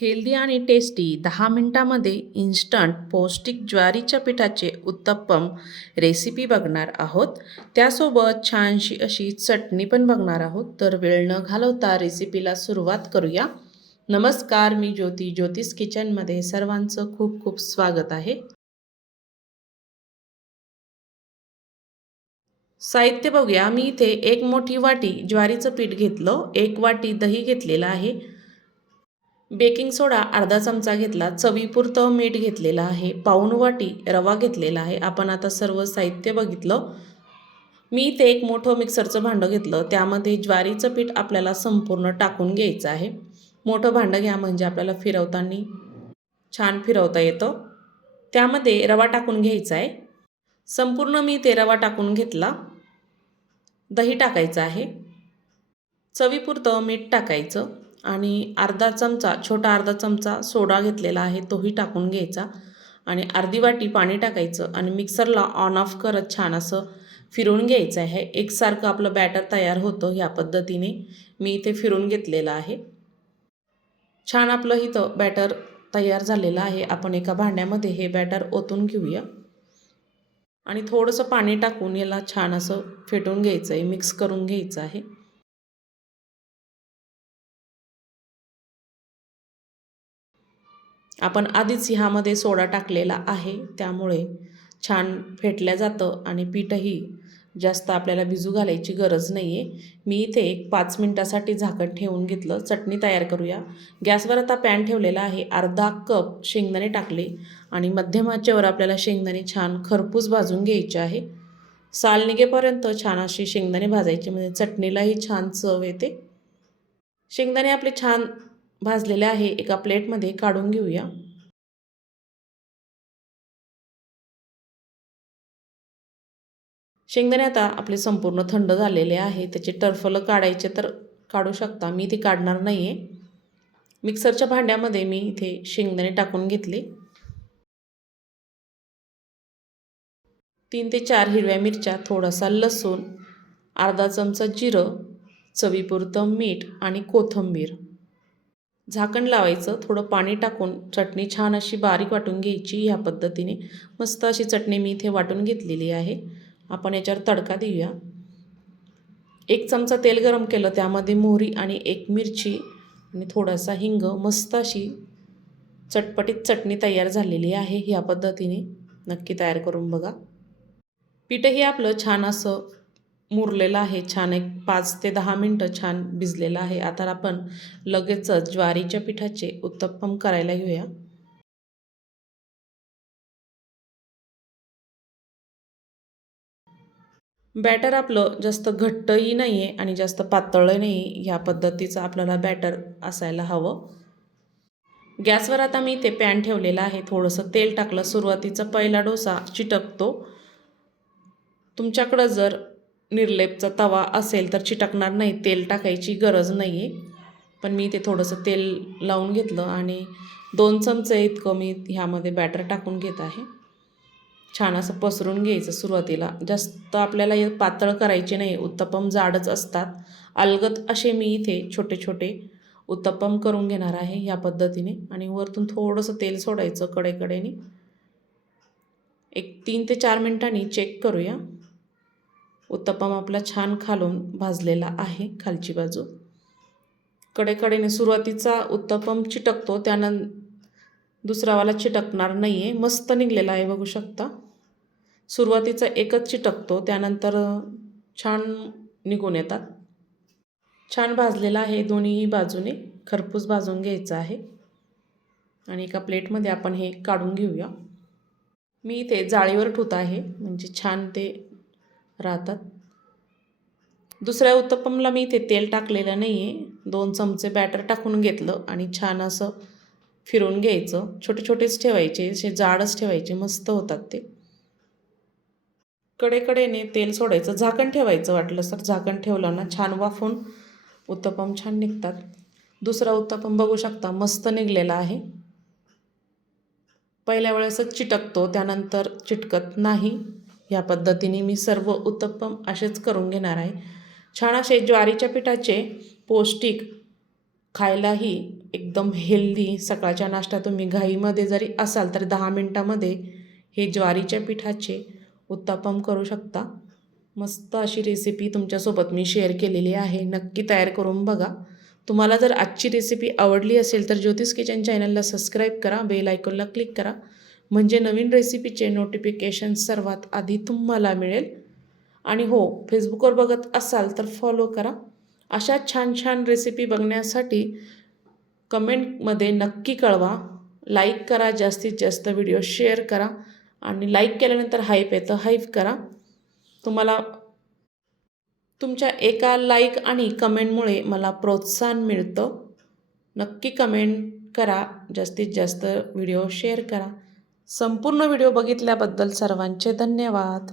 Healthy आणि tasty 10 मिनिटांमध्ये instant पौष्टिक ज्वारीच्या पिठाचे उत्तप्पम रेसिपी बघणार आहोत. त्यासोबत छानशी अशी चटणी पण बघणार आहोत. तर वेळ न घालवता रेसिपीला सुरुवात करूया. नमस्कार, मी ज्योती. ज्योतिष किचनमध्ये सर्वांचं खूप खूप स्वागत आहे. साहित्य बघूया. मी इथे एक मोठी वाटी ज्वारीचं पीठ घेतलं, 1 वाटी दही घेतलेलं आहे, बेकिंग सोडा अर्धा चमचा घेतला, चवीपुरतं मीठ घेतलेलं आहे, पाऊण वाटी रवा घेतलेला आहे. आपण आता सर्व साहित्य बघितलं. मी इथे एक मोठं मिक्सरचं भांडं घेतलं, त्यामध्ये ज्वारीचं पीठ आपल्याला संपूर्ण टाकून घ्यायचं आहे. मोठं भांडं घ्या म्हणजे आपल्याला फिरवताना छान फिरवता येतं. त्यामध्ये रवा टाकून घ्यायचा आहे. संपूर्ण मी ते रवा टाकून घेतला. दही टाकायचं आहे, चवीपुरतं मीठ टाकायचं आणि छोटा अर्धा चमचा सोडा घेतलेला आहे, तोही टाकून घ्यायचा आणि अर्धी वाटी पाणी टाकायचं आणि मिक्सरला ऑन ऑफ करत छान असं फिरवून घ्यायचं आहे. एकसारखं आपलं बॅटर तयार होतं. ह्या पद्धतीने मी इथे फिरवून घेतलेलं आहे. छान आपलं इथं बॅटर तयार झालेलं आहे. आपण एका भांड्यामध्ये हे बॅटर ओतून घेऊया आणि थोडंसं पाणी टाकून याला छान असं फेटून घ्यायचं आहे, मिक्स करून घ्यायचं आहे. आपण आधीच ह्यामध्ये सोडा टाकलेला आहे, त्यामुळे छान फेटल्या जातं आणि पीठही जास्त आपल्याला भिजू घालायची गरज नाही आहे. मी इथे एक 5 मिनटासाठी झाकण ठेवून घेतलं. चटणी तयार करूया. गॅसवर आता पॅन ठेवलेला आहे. अर्धा कप शेंगदाणे टाकले आणि मध्यम आचेवर आपल्याला शेंगदाणे छान खरपूस भाजून घ्यायचे आहे. साल निघेपर्यंत छान अशी शेंगदाणे भाजायचे, म्हणजे चटणीलाही छान चव येते. शेंगदाणे आपले छान भाजलेले आहे, एका प्लेटमध्ये काढून घेऊया. शेंगदाणे आता आपले संपूर्ण थंड झालेले आहे. त्याचे टरफलं काढायचे तर काढू शकता, मी ते काढणार नाही आहे. मिक्सरच्या भांड्यामध्ये मी इथे शेंगदाणे टाकून घेतले. 3 ते 4 हिरव्या मिरच्या, थोडासा लसूण, अर्धा चमचा जिरं, चवीपुरतं मीठ आणि कोथिंबीर. झाकण लावायचं. थोडं पाणी टाकून चटणी छान अशी बारीक वाटून घ्यायची. ह्या पद्धतीने मस्त अशी चटणी मी इथे वाटून घेतलेली आहे. आपण याच्यावर तडका देऊया. 1 चमचा तेल गरम केलं, त्यामध्ये मोहरी आणि 1 मिरची आणि थोडासा हिंग, मस्त अशी चटपटीत चटणी तयार झालेली आहे. ह्या पद्धतीने नक्की तयार करून बघा. पीठही आपलं छान असं मुरलेलं आहे. छान एक 5 ते 10 मिनटं छान भिजलेलं आहे. आता आपण लगेचच ज्वारीच्या पिठाचे उत्तप्पम करायला घेऊया. बॅटर आपलं जास्त घट्टही नाही आहे आणि जास्त पातळही नाही आहे. ह्या पद्धतीचं आपल्याला बॅटर असायला हवं. गॅसवर आता मी ते पॅन ठेवलेलं आहे. थोडंसं तेल टाकलं. सुरुवातीचा पहिला डोसा चिटकतो. तुमच्याकडं जर निर्लेपचा तवा असेल तर चिटकणार नाही, तेल टाकायची गरज नाही आहे. पण मी ते थोडंसं तेल लावून घेतलं आणि 2 चमचे इतकं मी ह्यामध्ये बॅटर टाकून घेत आहे. छान असं पसरून घ्यायचं सुरुवातीला. जास्त आपल्याला हे पातळ करायचे नाही, उत्तप्पम जाडच असतात. अलगद असे मी इथे छोटे छोटे उत्तप्पम करून घेणार आहे ह्या पद्धतीने आणि वरतून थोडंसं तेल सोडायचं कडेकडेने. एक 3 ते 4 मिनिटांनी चेक करूया. उत्तप्पम आपला छान खालून भाजलेला आहे, खालची बाजू. कडेकडेने सुरुवातीचा उत्तप्पम चिटकतो, दुसरावाला चिटकणार नाही आहे. मस्त निघलेला आहे, बघू शकता. सुरुवातीचा एकच चिटकतो, त्यानंतर छान निघून येतात. छान भाजलेला आहे, दोन्हीही बाजूने खरपूस भाजून घ्यायचं आहे आणि एका प्लेटमध्ये आपण हे काढून घेऊया. मी इथे जाळीवर ठेवत आहे, म्हणजे छान ते राहतात. दुसऱ्या उत्तप्पमला मी इथे तेल टाकलेलं नाही आहे. 2 चमचे बॅटर टाकून घेतलं आणि छान असं फिरवून घ्यायचं. छोटे छोटेच ठेवायचे, असे जाडच ठेवायचे, मस्त होतात ते. कडेकडेने तेल सोडायचं, झाकण ठेवायचं. वाटलं तर झाकण ठेवलं ना छान वाफून उत्तप्पम छान निघतात. दुसरा उत्तप्पम बघू शकता, मस्त निघलेला आहे. पहिल्या वेळेसच चिटकतो, त्यानंतर चिटकत नाही. ह्या पद्धतीने मी सर्व उत्तप्पम असेच करून घेणार आहे. छान असे ज्वारीच्या पिठाचे पौष्टिक, खायलाही एकदम हेल्दी सकाळच्या नाश्ता तुम्ही घाईमध्ये जरी असाल तर 10 मिनटामध्ये हे ज्वारीच्या पिठाचे उत्तप्पम करू शकता. मस्त अशी रेसिपी तुमच्यासोबत मी शेअर केलेली आहे. नक्की तयार करून बघा. तुम्हाला जर आजची रेसिपी आवडली असेल तर ज्योतिष किचन चॅनलला सबस्क्राईब करा, बेल आयकॉनला क्लिक करा, म्हणजे नवीन रेसिपीचे नोटिफिकेशन सर्वात आधी तुम्हाला मिळेल. आणि हो, फेसबुकवर बघत असाल तर फॉलो करा. अशा छान छान रेसिपी बघण्यासाठी कमेंटमध्ये नक्की कळवा. लाईक करा, जास्तीत जास्त व्हिडिओ शेअर करा आणि लाईक केल्यानंतर हाईप येतं, हाईप करा. तुम्हाला तुमच्या एका लाईक आणि कमेंटमुळे मला प्रोत्साहन मिळतं. नक्की कमेंट करा, जास्तीत जास्त व्हिडिओ शेअर करा. संपूर्ण व्हिडिओ बघितल्याबद्दल सर्वांचे धन्यवाद.